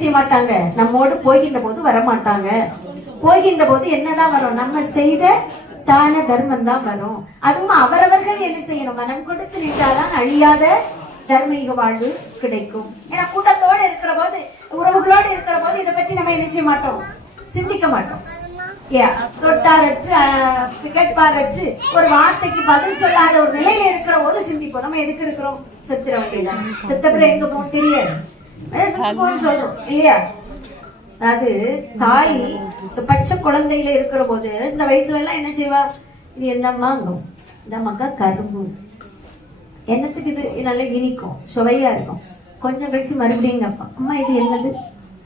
செய்ய மாட்டாங்க, நம்மோடு போகின்ற போது வரமாட்டாங்க. போகின்ற போது என்னதான் வரும்? நம்ம செய்த தான தர்மம் தான் வரும். அதுவும் அவரவர்கள் என்ன செய்யணும்? மனம் கொடுத்து நின்றாதான் அழியாத தர்மீக வாழ்வு கிடைக்கும். ஏன்னா கூட்டத்தோடு இருக்கிற போது, உறவுகளோடு இருக்கிற போது இதை பற்றி நம்ம என்ன செய்ய மாட்டோம், சிந்திக்க மாட்டோம். தொட்டாரற்று கேட்பாரற்று ஒரு வார்த்தைக்கு பதில் சொல்லாத ஒரு நிலையில இருக்கிற போது சிந்திப்போம். நம்ம எதுக்கு இருக்கிறோம்? செத்துற வேண்டியதான். செத்தப்புற எங்க போகும் தெரியாது, சொல்றோம் இல்லையா? அது தாய் பச்சை குழந்தையில இருக்கிற போது இந்த வயசுல எல்லாம் என்ன செய்வா? இது என்னம்மாங்கும், இந்த மக்கா கரும்பு, என்னத்துக்கு இது நல்லா இனிக்கும், சுவையா இருக்கும். கொஞ்சம் கழிச்சு மறுபடியும் கேட்பா, அம்மா இது என்னது?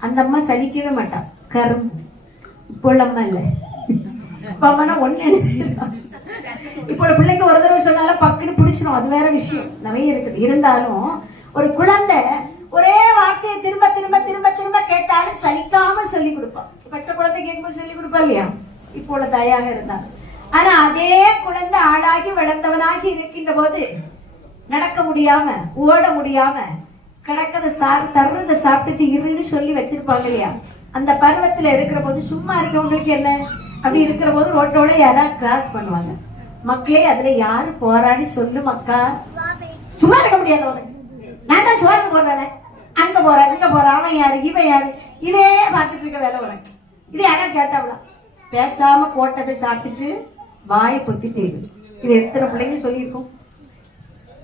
அந்த அம்மா சலிக்கவே மாட்டா, கரும்பு. இப்போ உள்ள அம்மா இல்ல, இப்ப அம்மா ஒண்ணு இப்போ பிள்ளைக்கு ஒரு தடவை சொன்னாலும் பக்குன்னு பிடிச்சிடும், அது வேற விஷயம், நிறைய இருக்குது. இருந்தாலும் ஒரு குழந்தை ஒரே வார்த்தையை திரும்ப திரும்ப திரும்ப திரும்ப கேட்டாலும் சலிக்காம சொல்லி கொடுப்பான். பச்சை குழந்தை கேட்கும்போது சொல்லி கொடுப்பா இல்லையா? இப்போ உள்ள தாயாக இருந்தாங்க. ஆனா அதே குழந்தை ஆளாகி வளர்ந்தவனாகி இருக்கின்ற போது நடக்க முடியாம ஓட முடியாம கிடக்கத தர்றத சாப்பிட்டுட்டு இருன்னு சொல்லி வச்சிருப்பாங்க இல்லையா? அந்த பருவத்துல இருக்கிற போது சும்மா இருக்கவங்களுக்கு என்ன, அப்படி இருக்கிற போது ரோட்டோட யாராவது கிராஸ் பண்ணுவாங்க. மக்களே அதுல யாரு போராடி சொல்லு மக்கா, சும்மா இருக்க முடியாது, நான் தான் சோறு போடுறேன், அங்க போறேன் இங்க போறேன், அவன் யாரு இவன் யாரு, இதே பார்த்துட்டு இருக்க வேலை உனக்கு. இது யாரா கேட்டாவளா? பேசாம போட்டதை சாப்பிட்டுட்டு வாயை பொத்திட்டு இது எத்தனை பிள்ளைங்க சொல்லியிருக்கோம்.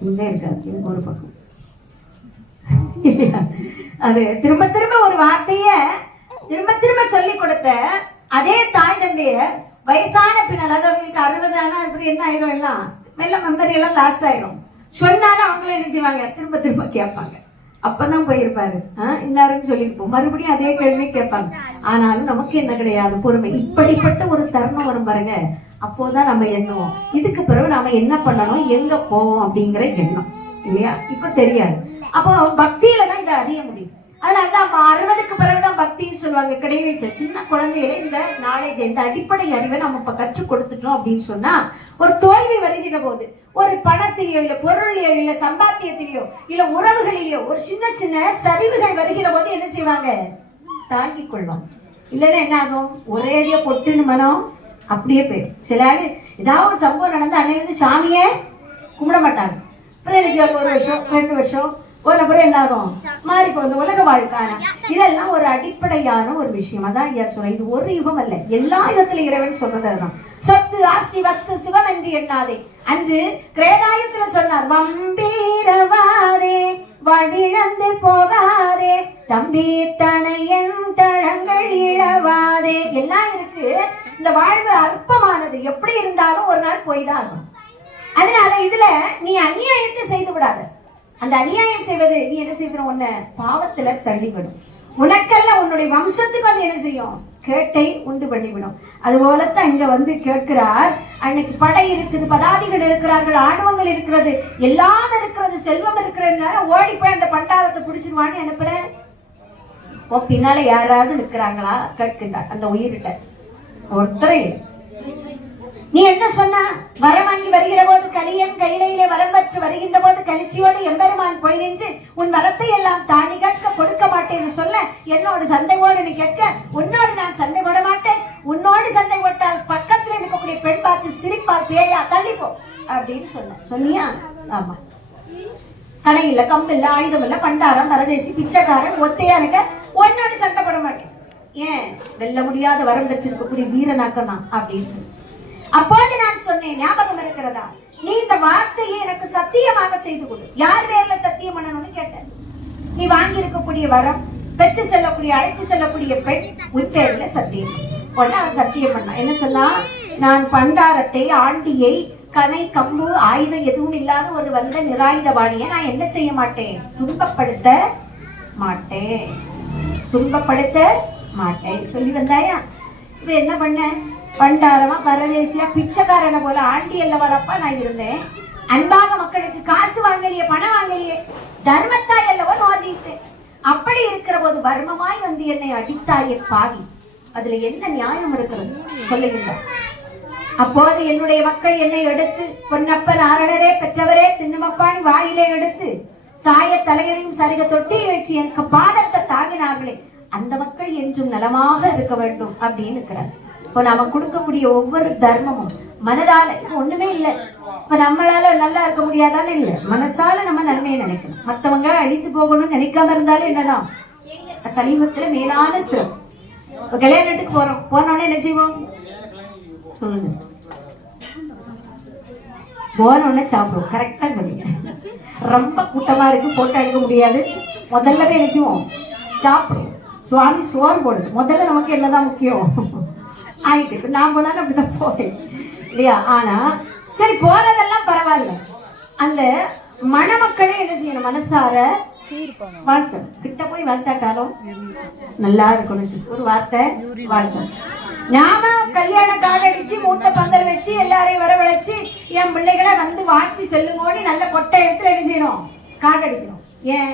இங்க இருக்காது, இது ஒரு பக்கம். அது திரும்ப திரும்ப ஒரு வார்த்தைய திரும்ப திரும்ப சொல்லி கொடுத்த அதே தாய் தந்தைய வயசான பின்னால், அதாவது 60 ஆனா இப்படி என்ன ஆயிரும், எல்லாம் மெல்ல மெமரி எல்லாம் லாஸ் ஆயிரும். சொன்னாலும் அவங்களும் என்ன செய்வாங்க, திரும்ப திரும்ப கேட்பாங்க. அப்பதான் போயிருப்பாரு இன்னாருன்னு சொல்லியிருப்போம், மறுபடியும் அதே கேள்வி கேட்பாங்க. ஆனாலும் நமக்கு என்ன கிடையாது, பொறுமை. இப்படிப்பட்ட ஒரு தருணம் வரும் பாருங்க, அப்போதான் நம்ம எண்ணுவோம் இதுக்கு பிறகு நாம என்ன பண்ணணும், எங்க போவோம் அப்படிங்கிற எண்ணம் இல்லையா? இப்ப தெரியாது. அப்போ பக்தியில தான் இதை அறிய முடியும். அதனாலதான் 60க்கு பிறகுதான் பக்தின்னு சொல்லுவாங்க. கிடையவே சின்ன குழந்தையில இந்த நாலேஜ், இந்த அடிப்படை அறிவை நம்ம இப்ப கற்றுக் கொடுத்துட்டோம் அப்படின்னு சொன்னா, ஒரு தோல்வி வருகிற போது, ஒரு பணத்திலேயோ இல்ல பொருளையோ இல்ல சம்பாத்தியத்திலேயோ இல்ல உறவுகளிலேயோ ஒரு சின்ன சின்ன சரிவுகள் வருகிற போது என்ன செய்வாங்க, தாங்கிக் கொள்வாங்க. இல்லைன்னா என்ன ஆகும், ஒரேடியா பொட்டுன்னு மனம் அப்படியே போயிடும். சில ஏதாவது ஒரு சம்பவம் நடந்து அன்னையிலிருந்து சாமியே கும்பிட மாட்டாங்க. அப்புறம் என்ன செய்வாங்க, 1 வருஷம் 2 வருஷம் போன பிறகு என்ன ஆகும், மாறி போகுது உலக வாழ்க்கான. இதெல்லாம் ஒரு அடிப்படையான ஒரு விஷயம். அதான் ஐயா சொல்றேன், இது ஒரு யுகம் அல்ல, எல்லா யுகத்துல இறைவன் சொல்றதுதான். சொத்து ஆஸ்தி வஸ்து சுகம் என்று எண்ணாதே. அன்று கிரேதாயத்துல சொன்னார், வம்பிரவாதே வழிழந்து போகாதே தம்பி தனையன் தழங்கள் இழவாதே. எல்லாம் இருக்கு, இந்த வாழ்வு அற்பமானது, எப்படி இருந்தாலும் ஒரு நாள் போய்தான் ஆகும். அதனால இதுல நீ அநியாயத்தை செய்து விடாத. அந்த அநியாயம் செய்வது நீ என்ன செய்யணும், உன்னை பாவத்துல தள்ளிவிடும். உனக்கல்ல உன்னுடைய வம்சத்துக்கு அது என்ன செய்யும், கேட்டை உண்டு பண்ணிவிடும். அது போலத்தான் இங்க வந்து கேட்கிறார். அன்னைக்கு படை இருக்குது, பதாதிகள் இருக்கிறார்கள், ஆணவங்கள் இருக்கிறது, எல்லாம் இருக்கிறது, செல்வம் இருக்கிறதுனால ஓடி போய் அந்த பண்டாரத்தை பிடிச்சிருவான்னு அனுப்புறேன். பின்னால யாராவது நிற்கிறாங்களா கேட்கின்றார். அந்த உயிரிட்ட ஒருத்தரை நீ என்ன சொன்ன, வரம் வாங்கி வருகிற போது கலியன் கையிலே வரம் பெற்று வருகின்ற போது கலிச்சியோடு எம்பெருமான் போய் நின்று உன் வரத்தை எல்லாம் தாண்டி கேட்க கொடுக்க மாட்டேன்னு சொல்ல, என்னோட சண்டை போடு நீ கேட்க, உன்னோடு நான் சண்டை போட மாட்டேன், உன்னோடு சண்டை போட்டால் பக்கத்துல இருக்கக்கூடிய பெண் பார்த்து சிரிப்பார், பேயா தள்ளிப்போ அப்படின்னு சொன்னியா? ஆமா, கடை இல்ல, கம்பு இல்ல, ஆயுதம் இல்ல, பண்டாரம் பரதேசி பிச்சைக்காரன் ஒத்தையா இருக்க, உன்னோடு சண்டை போட மாட்டேன். ஏன் வெல்ல முடியாத வரம் பெற்றிருக்கக்கூடிய வீரனாக்கனா அப்படின்னு. அப்போது நான் சொன்னேன், ஞாபகம் இருக்கிறதா, நீ இந்த வார்த்தையை எனக்கு சத்தியமாக செய்து கொடு. யார் பேர்ல சத்தியம் பண்ணணும்னு கேட்டேன். நீ வாங்கி இருக்கக்கூடிய வரம், பெற்று செல்லக்கூடிய அழைத்து செல்லக்கூடிய பெண், உன் பேர்ல சத்தியம். உடனே அவன் சத்தியம் பண்ணா. என்ன சொன்னா, நான் பண்டாரத்தை ஆண்டியை கனை கம்பு ஆயுதம் எதுவும் இல்லாத ஒரு வந்த நிராயுதபாணியை நான் என்ன செய்ய மாட்டேன், துன்பப்படுத்த மாட்டேன், துன்பப்படுத்த மாட்டேன் சொல்லி வந்தாயா? இப்ப என்ன பண்ண, பண்டாரமா பரதேசியா பிச்சைக்காரனை போல ஆண்டி அல்லவா நான் இருந்தேன். அன்பாக மக்களுக்கு காசு வாங்கலையே, பணம் வாங்கலையே, தர்மத்தாய் அல்லவா நோதித்தேன். அப்படி இருக்கிற போது வர்மமாய் வந்து என்னை அடித்தாயே பாவி, அதுல என்ன நியாயம் இருக்கிறது சொல்லுகின்றார். அப்போது என்னுடைய மக்கள் என்னை எடுத்து, பொன்னப்பன் ஆரணரே பெற்றவரே திண்ணுமப்பாணி வாயிலே எடுத்து சாய தலையரையும் சரிக தொட்டியில் வச்சு எனக்கு பாதத்தை தாங்கினார்களே, அந்த மக்கள் என்றும் நலமாக இருக்க வேண்டும் அப்படின்னு இருக்கிறார். இப்போ நாம கொடுக்கக்கூடிய ஒவ்வொரு தர்மமும் மனதால ஒண்ணுமே இல்லை. இப்ப நம்மளால நல்லா இருக்க முடியாதாலும் இல்லை, மனசால நம்ம நன்மையை நினைக்கணும். மத்தவங்க அழித்து போகணும்னு நினைக்காம இருந்தாலும் என்னதான் கலியுகத்துல மேலான சிறப்பு. இப்ப கல்யாணத்துக்கு போறோம், போனோடனே என்ன செய்வோம் சொல்லுங்க? போனோடனே சாப்பிடுவோம். கரெக்டா சொன்னீங்க. ரொம்ப கூட்டமா இருக்கு, போட்டோ எடுக்க முடியாது, முதல்ல என்ன செய்வோம்? சாப்பிடுவோம். சுவாமி சோறு போடுது, முதல்ல நமக்கு என்னதான் முக்கியம் ஆயிட்டு. இப்ப நான் போனாலும் அப்படிதான் போவேன் இல்லையா? ஆனா சரி, போறதெல்லாம் பரவாயில்ல. அந்த மணமக்களே என்ன செய்யணும்? மனசார வாழ்த்து. கிட்ட போய் வாழ்த்தாட்டாலும் நல்லா இருக்கணும் ஒரு வார்த்தை வாழ்த்து. நாம கல்யாண கார்டு அடிச்சு மூட்டை பந்தல் வச்சு எல்லாரையும் வரவழைச்சு என் பிள்ளைகளை வந்து வாழ்த்தி சொல்லுங்கோன்னு நல்ல கொட்டை இடத்துல என்ன செய்யணும்? கார்டு அடிக்கணும். ஏன்?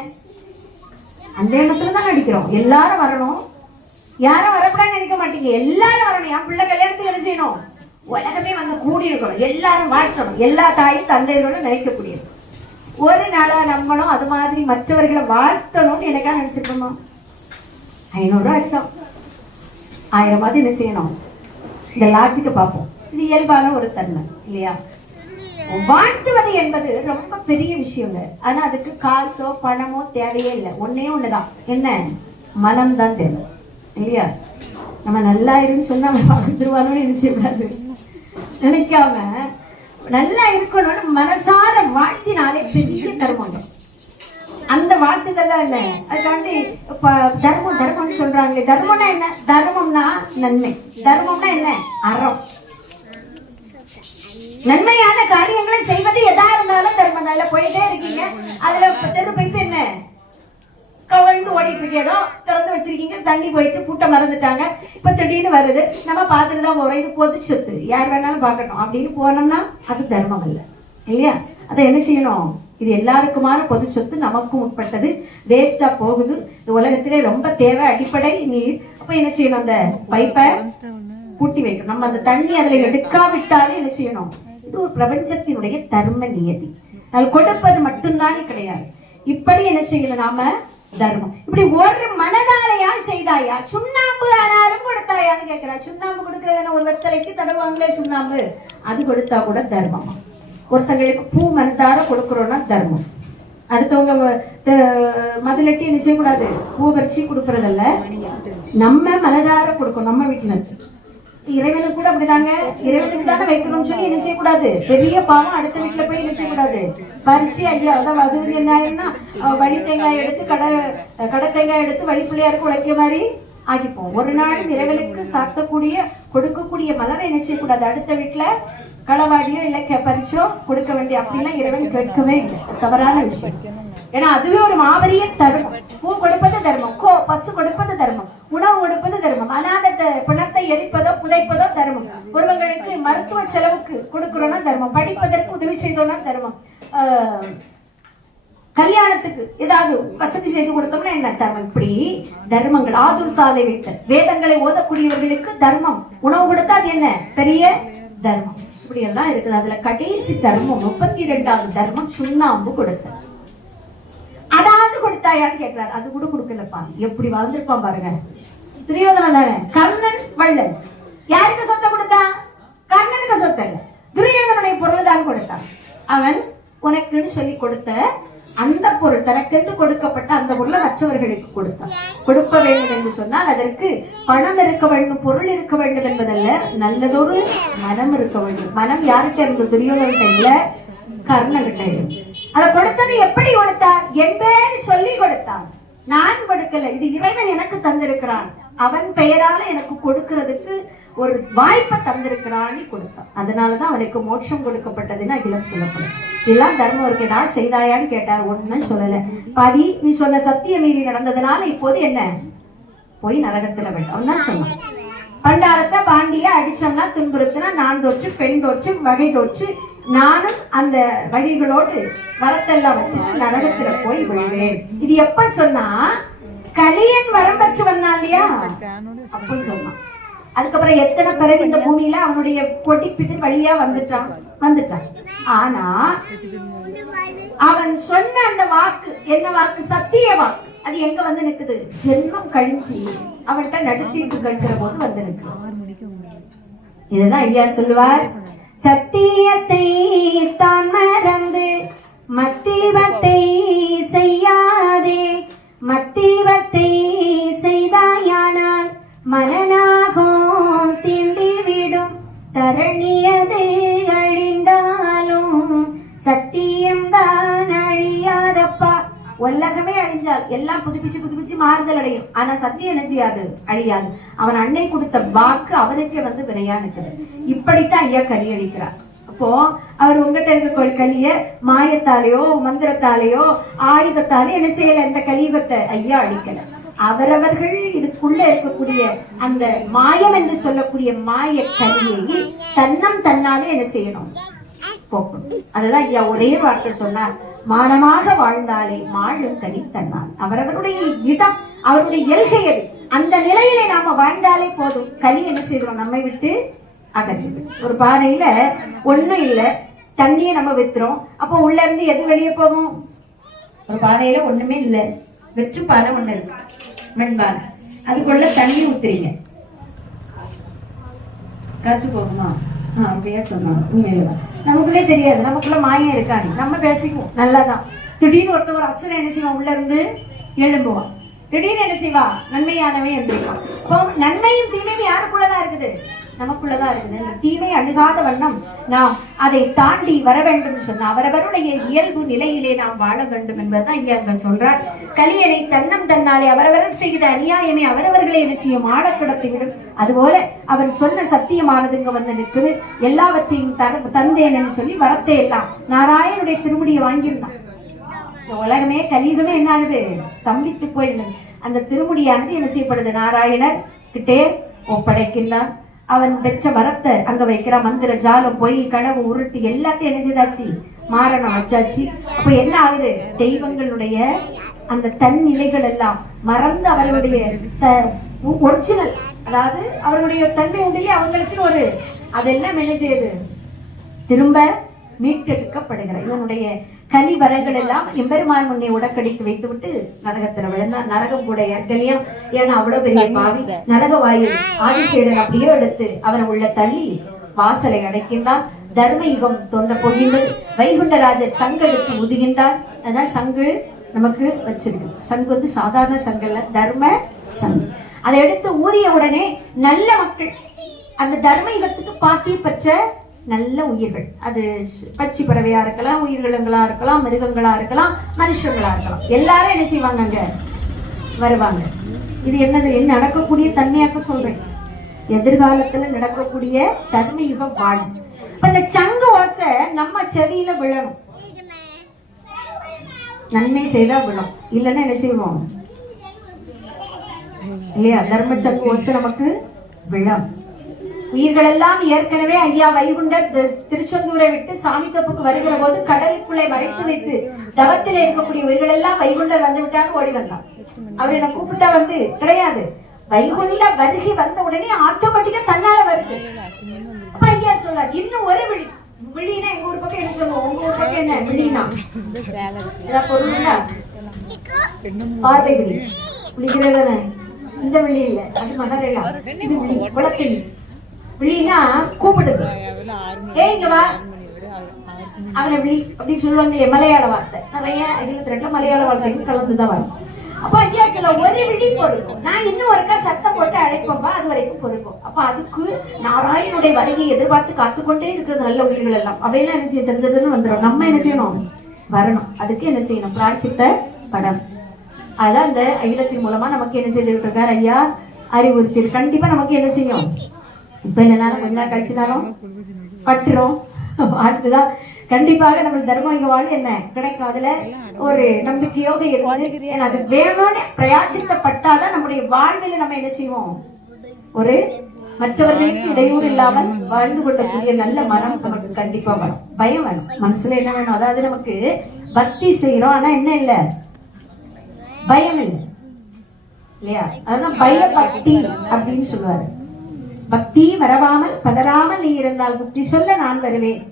அந்த இடத்துல தான் அடிக்கிறோம். எல்லாரும் வரணும், யாரும் வரக்கூடாதுன்னு நினைக்க மாட்டீங்க, எல்லாரும் வரணும். என் பிள்ளை கல்யாணத்துக்கு என்ன செய்யணும்? உலகமே வந்து கூடி இருக்கணும், எல்லாரும் வாழ்த்தணும், எல்லா தாயும் தந்தையோட நினைக்கக்கூடியது. ஒரு நாளா நம்மளும் அது மாதிரி மற்றவர்களை வாழ்த்தணும்னு எனக்கா நினைச்சிருக்கோமா? 500 ரூபா அச்சம் 1000 என்ன செய்யணும்? இந்த லாஜிக்க பார்ப்போம். இது இயல்பான ஒரு தன்மை இல்லையா? வாழ்த்துவது என்பது ரொம்ப பெரிய விஷயங்க. ஆனா அதுக்கு காசோ பணமோ தேவையே இல்லை. ஒன்னே ஒண்ணுதான், என்ன? மனம்தான் தேவை இல்லையா? நம்ம நல்லா இருக்குன்னு சொன்னா வாழ்ந்துருவானு நினைச்சிருக்காது. நினைக்காம நல்லா இருக்கணும்னு மனசார வாழ்த்தினாலே பெரிய தர்மம். அந்த வாழ்த்துதெல்லாம் இல்ல, அதுக்காண்டி தர்மம் தர்மம்னு சொல்றாங்களே. தர்மம்னா என்ன? தர்மம்னா நன்மை. தர்மம்னா என்ன? அறம். நன்மையான காரியங்களை செய்வது எதா இருந்தாலும் தர்மம். அதுல போயிட்டே இருக்கீங்க, அதுல தெரு போயிட்டு என்ன கவழ்ந்து ஓடிட்டு இருக்கேதோ, திறந்து வச்சிருக்கீங்க, தண்ணி போயிட்டு பூட்டை மறந்துட்டாங்க, இப்ப திடீர்னு வருது, நம்ம பார்த்துட்டு தான் போறோம், இது பொது சொத்து, யார் வேணாலும் பார்க்கணும் அப்படின்னு போனோம்னா அது தர்மம் இல்லை இல்லையா? அதை என்ன செய்யணும்? இது எல்லாருக்குமான பொது சொத்து, நமக்கும் உட்பட்டது, வேஸ்டா போகுது, இந்த உலகத்திலே ரொம்ப தேவை அடிப்படை நீர். அப்ப என்ன செய்யணும்? அந்த பைப்பை பூட்டி வைக்கணும். நம்ம அந்த தண்ணி அதுல எடுக்காவிட்டாலே என்ன செய்யணும்? இது ஒரு பிரபஞ்சத்தினுடைய தர்ம நியதி. அது கொடுப்பது மட்டும்தானே கிடையாது. இப்படி என்ன செய்யணும்? நாம தர்மம். இப்படி ஒரு மனதாலையா செய்தாயா? சுண்ணாம்பு ஆனாலும் கொடுத்தாயான்னு கேட்கிறா. சுண்ணாம்பு கொடுக்கறதுன ஒரு வெத்தலைக்கு தடவாங்களே சுண்ணாம்பு, அது கொடுத்தா கூட தர்மம். ஒருத்தங்களுக்கு பூ மனதார கொடுக்கறோம்னா தர்மம். அடுத்தவங்க மதுலட்டி என்ன செய்யக்கூடாது? பூ பறிச்சு கொடுக்கறதல்ல, நம்ம மனதார கொடுக்கணும். நம்ம வீட்டுல இறைவனுக்கு கூட அப்படிதாங்க, இறைவனுக்கு தானே வைக்கணும்னு சொல்லி என்ன செய்யக்கூடாது? பெரிய பாவம் அடுத்த வீட்டுல போய் என்ன செய்யக்கூடாது? பறிச்சு ஐயா அதான் அது என்னன்னா வழி தேங்காய் எடுத்து கடை தேங்காய் எடுத்து வழி பிள்ளையாருக்கு உழைக்க மாதிரி ஆகிப்போம். ஒரு நாள் இறைவனுக்கு சாத்தக்கூடிய கொடுக்கக்கூடிய மலரை என்ன செய்யக்கூடாது? அடுத்த வீட்டுல களவாடியோ இல்ல பறிச்சோ கொடுக்க வேண்டிய அப்படிலாம் இறைவன் கேட்கவே இல்லை. தவறான விஷயம். ஏன்னா அதுவே ஒரு மாபெரிய தர்மம். பூ கொடுப்பது தர்மம், பசு கொடுப்பது தர்மம், உணவு கொடுப்பது தர்மம், அநாத பிணத்தை எரிப்பதோ புதைப்பதோ தர்மம், ஒருவங்களுக்கு மருத்துவ செலவுக்கு கொடுக்கிறோம்னா தர்மம், படிப்பதற்கு உதவி செய்தோம்னா தர்மம், கல்யாணத்துக்கு ஏதாவது வசதி செய்து கொடுத்தோம்னா என்ன தர்மம்? இப்படி தர்மங்கள். ஆதூர் சாலை விட்டு வேதங்களை ஓதக்கூடியவர்களுக்கு தர்மம், உணவு கொடுத்தா அது என்ன பெரிய தர்மம். இப்படி எல்லாம் இருக்குது. அதுல கடைசி தர்மம் 32வது தர்மம் சுண்ணாம்பு கொடுத்த. அதாவது கொடுத்தாயான்னு கேட்கிறாரு. அது கூட கொடுக்கலப்பா. எப்படி வாழ்ந்திருப்பான் பாருங்க. துரியோதனன் தானே, கர்ணன் வள்ளல். யாருக்கு சொத்தை கொடுத்தான்? கர்ணனுக்கு சொத்தை இல்ல, துரியோதனுடைய பொருள் தான் கொடுத்தான். அவன் உனக்குன்னு சொல்லி கொடுத்த அந்த பொருள், தனக்கென்று கொடுக்கப்பட்ட அந்த பொருளை மற்றவர்களுக்கு கொடுத்தான். கொடுக்க வேண்டும் என்று சொன்னால் அதற்கு பணம் இருக்க வேண்டும், பொருள் இருக்க வேண்டும் என்பதல்ல, நல்லதொரு மனம் இருக்க வேண்டும். மனம் யாருக்கு இருந்தது? துரியோதனன் இல்ல, கர்ணன்கிட்ட இருந்து. அதை கொடுத்தது எப்படி கொடுத்தான்? என் பேர் சொல்லி கொடுத்தான். நான் கொடுக்கல, இது இறைவன் எனக்கு தந்திருக்கிறான், அவன் பெயரால எனக்கு கொடுக்கிறதுக்கு ஒரு வாய்ப்பை தந்திருக்கிறான்னு கொடுத்தான். அதனாலதான் அவனுக்கு மோட்சம் கொடுக்கப்பட்டதுன்னு அகிலம் சொல்லப்படும். இதெல்லாம் தர்மம் இருக்கு. ஏதாவது செய்தாயான்னு கேட்டார். ஒண்ணும் சொல்லல. பாவி, நீ சொன்ன சத்திய மீறி நடந்ததுனால இப்போது என்ன? போய் நரகத்துல வேண்டும் தான் சொன்னான். பண்டாரத்தை பாண்டிய அடிச்சோம்னா துன்புறுத்தினா நான் தோற்று பெண் தோற்று வகை தோற்று நானும் அந்த வகைகளோடு வரத்தெல்லாம் வச்சு நரகத்துல போய் விழுவேன். இது எப்ப சொன்னா? கலியன் வரம் பெற்று வந்தான் இல்லையா, அப்படின்னு சொன்னான். அதுக்கப்புறம் எத்தனை பிறகு இந்த பூமியில அவனுடைய கொட்டி பிதிர் வழியா வந்துட்டான். ஆனா அவன் சொன்ன அந்த வாக்கு என்ன வாக்கு? சத்திய வாக்கு. அது எங்க வந்து நிக்குது? ஜென்மம் கழிஞ்சு அவன்கிட்ட நடுத்தீர்ப்பு கட்டுற போது வந்து நிற்கு. இதுதான் ஐயா சொல்லுவார், சத்தியத்தை தான் மறந்து மத்திவத்தை செய்யாதே, மத்திவத்தை செய்தாயானால் மனநாகம் தீண்டிவிடும், தரணியது அழிந்தாலும் சத்தியம் தான் அழியாதப்பா. உலகமே அழிஞ்சால் எல்லாம் புதுப்பிச்சு மாறுதல் அடையும். ஆனா சத்தியம் என்ன செய்யாது? அழியாது. அவன் அன்னை கொடுத்த வாக்கு அவனுக்கே வந்து விரையா நிற்குது. இப்படித்தான் ஐயா கலி அழிக்கிறார். அப்போ அவர் உங்ககிட்ட இருக்க கலிய மாயத்தாலேயோ மந்திரத்தாலேயோ ஆயுதத்தாலேயோ என்ன செய்யல? இந்த கலியுகத்தை ஐயா அழிக்கல. அவரவர்கள் இதுக்குள்ள இருக்கக்கூடிய அந்த மாயம் என்று சொல்லக்கூடிய மாய கலியை தன்னம் தன்னாலே என்ன செய்யணும்? போக்கணும். அதுதான் ஐயா ஒரே வார்த்தை சொன்னார், மானமாக வாழ்ந்தாலே மாளும் கலி தன்னால். அவரவருடைய இடம், அவருடைய எல்கையது, அந்த நிலையிலே நாம வாழ்ந்தாலே போதும். கலி என்ன செய்யறோம்? நம்மை விட்டு அகன்று. ஒரு பானையில ஒண்ணும் இல்ல, தண்ணியை நம்ம வித்துறோம். அப்போ உள்ள இருந்து எது வெளியே போகும்? ஒரு பானையில ஒண்ணுமே இல்ல, வெற்று பானை ஒண்ணு இருக்கு, மண்பானை. அதுக்குள்ள தண்ணி ஊத்துறீங்க, காற்று போகுமா? அப்படியா சொன்னாங்க. உண்மையில நமக்குள்ளே தெரியாது, நமக்குள்ள மாயம் இருக்காது. நம்ம பேசிக்குவோம் நல்லாதான். திடீர்னு ஒருத்தவர் அசுரன் என்ன செய்வான்? உள்ள இருந்து எழும்புவான். திடீர்னு என்ன செய்வா? நன்மையானவே இருந்திருப்பான். இப்போ நன்மையும் தீமையும் யாருக்குள்ளதான் இருக்குது? நமக்குள்ளதான் இருக்குது. இந்த தீமை அணுகாத வண்ணம் நாம் அதை தாண்டி வர வேண்டும் சொன்ன அவரவருடைய இயல்பு நிலையிலே நாம் வாழ வேண்டும் என்பதுதான் இங்க அங்க சொல்றார். கலியனை தன்னம் தன்னாலே அவரவர்கள் செய்த அநியாயமே அவரவர்களை என்ன செய்யும்? ஆழ கடத்தி விடும். அதுபோல அவர் சொன்ன சத்தியமானது இங்க வந்து நிற்குது. எல்லாவற்றையும் தந்தேன்னு சொல்லி வரத்தை எல்லாம் நாராயணுடைய திருமுடியை வாங்கியிருந்தான். உலகமே கலியுகமே என்ன ஆகுது? ஸ்தம்பித்து போயிருந்தது. அந்த திருமுடியானது என்ன செய்யப்படுது? நாராயணர் கிட்டே ஒப்படைக்கின்றான். அவன் பெற்ற வரத்தை அங்க வைக்கிற மந்திர ஜாலம் பொய் கனவு உருட்டு எல்லாத்தையும் என்ன செய்தாச்சு? மாரணம் வச்சாச்சு. அப்ப என்ன ஆகுது? தெய்வங்களுடைய அந்த தன் நிலைகள் எல்லாம் மறந்து அவர்களுடைய ஒரிஜினல், அதாவது அவர்களுடைய தன்மை உண்டிலே அவங்களுக்கு ஒரு அதெல்லாம் என்ன செய்யுது? திரும்ப மீட்டெடுக்கப்படுகிற இவனுடைய கலி வரங்கள் எல்லாம் எம்பெருமான் முன்னே உடக்கடித்து வைத்து விட்டு நரகத்துல விழுந்தா. நரகம் கூட ஏற்கலையும், ஏன்னா அவ்வளவு பெரிய பாவி. நரக வாயில் ஆதிசேடன் அப்படியே எடுத்து அவனை உள்ள தள்ளி வாசலை அடைக்கின்றான். தர்ம யுகம் தோன்ற போகின்றது. வைகுண்டராஜர் சங்கு எடுத்து ஊதுகின்றார். அதான் சங்கு நமக்கு வச்சிருக்கு. சங்கு வந்து சாதாரண சங்கல்ல, தர்ம சங்கு. அதை எடுத்து ஊதிய உடனே நல்ல மக்கள், அந்த தர்ம யுகத்துக்கு பாத்திய பெற்ற நல்ல உயிர்கள், அது பச்சி பறவையா இருக்கலாம், உயிரினங்களா இருக்கலாம், மிருகங்களா இருக்கலாம், மனுஷங்களா இருக்கலாம், எல்லாரும் என்ன செய்வாங்க? அங்க வருவாங்க. இது என்னது? என்ன நடக்கக்கூடிய தன்மையாக்க சொல்றேன். எதிர்காலத்துல நடக்கக்கூடிய தர்ம யுகம் வாழும். இப்ப இந்த சங்கு ஓசை நம்ம செவியில விழணும். நன்மை செய்தா விழும், இல்லைன்னா என்ன செய்வோம்? இல்லையா? தர்ம சங்கு ஓசை நமக்கு விழும். உயிர்கள் எல்லாம் ஏற்கனவே ஐயா வைகுண்டர் திருச்செந்தூரை விட்டு சாமி தப்புக்கு வருகிற போது கடலுக்குள்ளே மறைத்து வைத்து தவத்திலே இருக்கக்கூடிய உயிர்கள் எல்லாம் வைகுண்டர் வந்து விட்டாங்க, ஓடி வந்தான். அவர் என்ன கூப்பிட்டா வந்து கிடையாது. வைகுண்ட வருகை வந்த உடனே ஆட்டோமேட்டிக்கா தன்னால வருது. அப்ப ஐயா சொல்றார், இன்னும் ஒரு விழி. விழினா எங்க ஊர் பக்கம் என்ன சொல்லுவோம்? உங்க ஊர் பக்கம் என்ன விழினா? பொருள் பார்வை விழி. விழிக்கிறதானே? இந்த விழி இல்ல, அது மகரேலா. இது விழி, குளத்தில் விழினா கூப்பிடுது. இங்க வா, அவனை விழி அப்படின்னு சொல்லுவாங்க. மலையாள வார்த்தை நிறைய 22 மலையாள வார்த்தைகள் கலந்துதான் வரும். அப்ப ஐயா சொல்ல ஒரு விழி பொறுக்கும். நான் இன்னும் ஒருக்கா சத்தம் போட்டு அழைப்போம்பா, அது வரைக்கும் பொறுப்போம். அப்ப அதுக்கு நாராயணுடைய வருகையை எதிர்பார்த்து காத்துக்கொண்டே இருக்கிறது நல்ல உயிர்கள் எல்லாம். அவையெல்லாம் என்ன செய்ய செஞ்சதுன்னு வந்துடும். நம்ம என்ன செய்யணும்? வரணும். அதுக்கு என்ன செய்யணும்? பிராட்சித்த படம். அதான் அந்த ஐலத்தின் மூலமா நமக்கு என்ன செய்திருக்க இருக்கார் ஐயா அறிவுறுத்தி. கண்டிப்பா நமக்கு என்ன செய்யும்? இப்ப இல்லைனாலும் கொஞ்ச நாள் கழிச்சுனாலும் பட்டுரும். அடுத்துதான் கண்டிப்பாக நம்ம தர்ம வாழ் என்ன கிடைக்கும்? அதுல ஒரு நம்பிக்கையோடு இருக்கு. அது வேணும்னு பிரயாசிக்கப்பட்டாதான் நம்முடைய வாழ்வில் நம்ம என்ன செய்வோம்? ஒரு மற்றவர்களுக்கு இடையூறு இல்லாமல் வாழ்ந்து கொள்ளக்கூடிய நல்ல மனம் நமக்கு கண்டிப்பா வரும். பயம் வேணும், மனசுல என்ன வேணும்? அதாவது நமக்கு பக்தி செய்யறோம், ஆனா என்ன இல்ல? பயம் இல்லை, இல்லையா? அதுதான் பய பக்தி அப்படின்னு சொல்லுவாரு. பக்தி மறவாமல் பதறாமல் நீ இருந்தால் புத்தி சொல்ல நான் வருவேன்.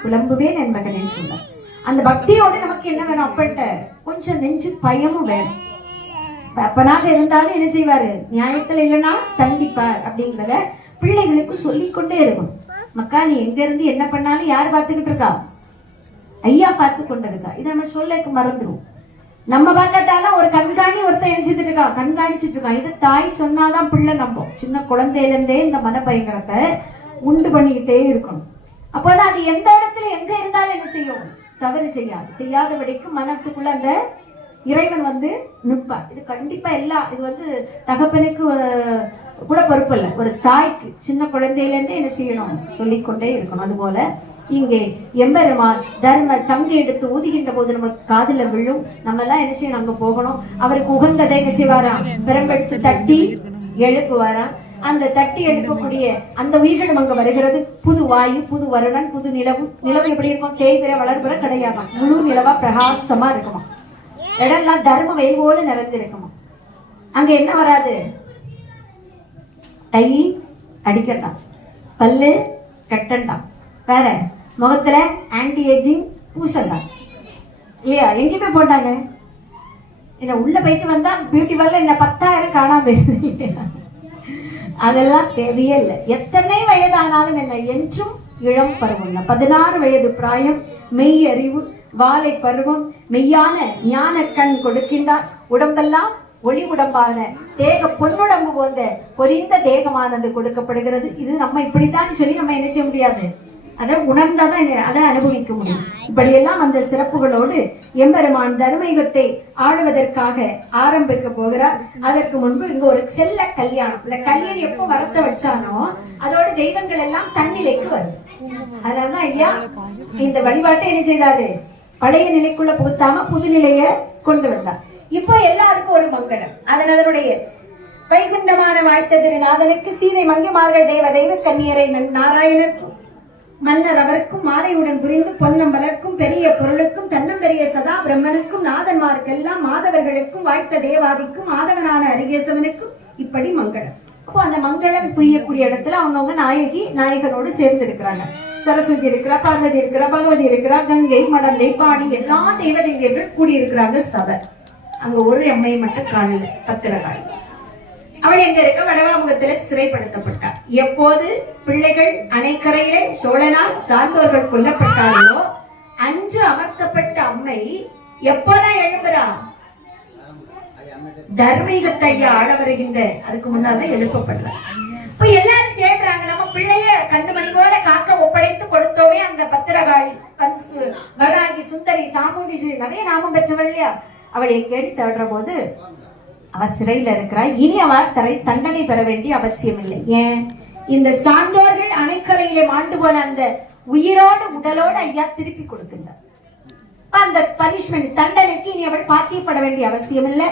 புலம்புவேன் என் மகனே சொன்னார். அந்த பக்தியோடு நமக்கு என்ன வேணும்? அப்பட்ட கொஞ்சம் நெஞ்சு பயமும் வேணும். அப்பனாக இருந்தாலும் என்ன செய்வாரு? நியாயத்துல இல்லைன்னா தண்டிப்பார் அப்படிங்கிறத பிள்ளைகளுக்கு சொல்லிக்கொண்டே இருக்கணும். மக்கா நீ எங்க இருந்து என்ன பண்ணாலும் யார் பார்த்துக்கிட்டு இருக்கா? ஐயா பார்த்து கொண்டு இருக்கா. இதை நம்ம சொல்ல மறந்துடும். நம்ம பார்க்கத்தாலும் ஒரு கண்காணி ஒருத்தர் நினைச்சிட்டு இருக்கா, கண்காணிச்சுட்டு இருக்கான். இது தாய் சொன்னாதான் பிள்ளை நம்பும். சின்ன குழந்தையில இருந்தே இந்த மனப்பயங்கரத்தை உண்டு பண்ணிக்கிட்டே இருக்கணும். அப்போதான் அது எந்த இடத்துல எங்க இருந்தாலும் என்ன செய்யும்? தவறு செய்யாது. செய்யாதபடிக்கு மனசுக்குள்ள அந்த இறைவன் வந்து நிற்பார். இது கண்டிப்பா இது தகப்பனுக்கு கூட பொறுப்பு இல்லை. ஒரு தாய்க்கு சின்ன குழந்தையில இருந்தே என்ன செய்யணும்? சொல்லிக்கொண்டே இருக்கணும். அதுபோல இங்கே எம்பெருமான் தர்ம சங்கு எடுத்து ஊதுகின்ற போது நமக்கு காதுல விழும். நம்ம எல்லாம் என்ன செய்யணும்? அங்க போகணும். அவருக்கு உகந்ததை என்ன செய்வாராம்? பெரும்பெடுத்து தட்டி எழுப்புவாராம். அந்த தட்டி எழுப்பக்கூடிய அந்த உயிரினம் அங்க வருகிறது. புது வாயு, புது வருடன், புது நிலவு. நிலவு எப்படி இருக்கும்? தேய்பிற வளர்பிற கிடையாதான். முழு நிலவா பிரகாசமா இருக்குமா. இடம்லாம் தர்ம வெயில் போல நிறைந்திருக்குமா. அங்க என்ன வராது? டை அடிக்கட்டான், பல்லு கட்டண்டான், வேற முகத்துல ஆன்டி ஏஜிங் பூசண்டான் இல்லையா? எங்கேயுமே போட்டாங்க. என்ன உள்ள போயிட்டு வந்தா பியூட்டி பார்லர் என்ன 10,000 காணாம போயிருது. அதெல்லாம் தேவையே இல்லை. எத்தனை வயதானாலும் என்ன என்றும் இளம் பருவம். 16 வயது பிராயம், மெய் அறிவு, வாலை பருவம், மெய்யான ஞான கண் கொடுக்கின்றார். உடம்பெல்லாம் ஒளி உடம்பான தேக பொன்னுடம்பு போன்ற பொரிந்த தேகமானது கொடுக்கப்படுகிறது. இது நம்ம இப்படித்தான் சொல்லி நம்ம என்ன செய்ய முடியாது? அதை உணர்ந்தாதான் அதை அனுபவிக்க முடியும். இப்படியெல்லாம் அந்த சிறப்புகளோடு எம்பெருமான் தர்மயுகத்தை ஆளுவதற்காக ஆரம்பிக்க போகிறார். அதற்கு முன்பு இங்க ஒரு செல்ல கல்யாணம். இந்த கல்யாணம் எப்போ வரத்த வச்சானோ அதோட தெய்வங்கள் எல்லாம் தன்னிலைக்கு வருது. அதனாலதான் ஐயா இந்த வழிபாட்டை என்ன செய்தாரு? பழைய நிலைக்குள்ள புகுத்தாம புது நிலைய கொண்டு வந்தார். இப்போ எல்லாருக்கும் ஒரு மங்களம். அதனுடைய வைகுண்டமான வாய்த்த திருநாதனுக்கு சீதை மங்கிமார்கள் தெய்வ கன்னியரை நாராயணருக்கும் மன்னர் அவருக்கும் மாலையுடன் புரிந்து பொன்னம்பலர்க்கும் பெரிய பொருளுக்கும் தன்னம்பெரிய சதா பிரம்மனுக்கும் நாதன்மார்க்கெல்லாம் மாதவர்களுக்கும் வாய்த்த தேவாதிக்கும் மாதவனான அரிகேசவனுக்கும் இப்படி மங்களம். அப்போ அந்த மங்களம் புரியக்கூடிய இடத்துல அவங்கவுங்க நாயகனோடு சேர்ந்து இருக்கிறாங்க. சரஸ்வதி இருக்கிறா, பார்வதி இருக்கிறா, பகவதி இருக்கிறா, கங்கை, மடந்தை, பாடி எல்லா தெய்வங்கள் கூடியிருக்கிறாங்க சபை. அங்க ஒரு அம்மையை மட்டும் காணல, பத்திரகாளி. அவள் எங்க இருக்க? வடவாமுகத்துல சிறைப்படுத்தப்பட்டார். எப்போது பிள்ளைகள் அணைக்கரையிலே சோழனால் சார்ந்தவர்கள் கொல்லப்பட்டார்களோ அன்று அமர்த்தப்பட்ட அம்மை எப்போதான் எழுப்புறா? தர்மீகத்தை ஆட வருகின்ற அதுக்கு முன்னால்தான் எழுப்பப்படுறார். இப்ப எல்லாரும் தேடுறாங்க, நம்ம பிள்ளைய கண்டுமணி போல காக்க ஒப்படைத்து கொடுத்தோமே அந்த பத்திரகாளி, வராகி, சுந்தரி, சாமுண்டீஸ்வரி, நிறைய நாமம் பெற்றவள் இல்லையா? அவளை கேட்டு தேடுற போது அவ சிறையில இருக்கிறாள். இனி அவர் தண்டனை பெற வேண்டிய அவசியம் இல்லை. ஏன்? இந்த சான்றோர்கள் அணைக்கரையிலே மாண்டு போன அந்த உயிரோடு உடலோடு ஐயா திருப்பி கொடுக்கின்றார். அந்த பனிஷ்மெண்ட் தண்டனைக்கு இனி அவள் பாக்கியப்பட வேண்டிய அவசியம் இல்லை.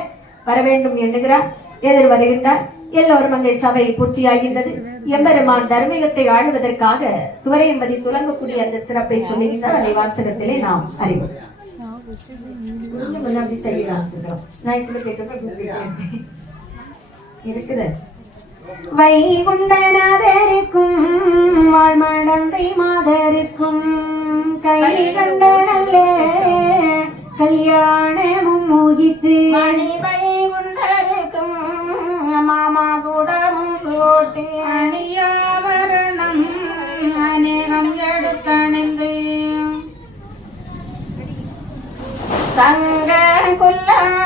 வர வேண்டும் எண்ணுகிறார். எதிர் வருகின்றார். எல்லோரும் அங்கே சபை பூர்த்தியாகின்றது. எம்பெருமான் தர்மயுகத்தை ஆளுவதற்காக துவரையம்பதி துலங்கக்கூடிய அந்த சிறப்பை சொல்லுகின்றார். அதை வாசகத்திலே நாம் அறிவோம். வைகுண்டநாதருக்கும் வாழ்மடந்தை மாதருக்கும் கை கண்ட நல்ல கல்யாணமும் முகித்து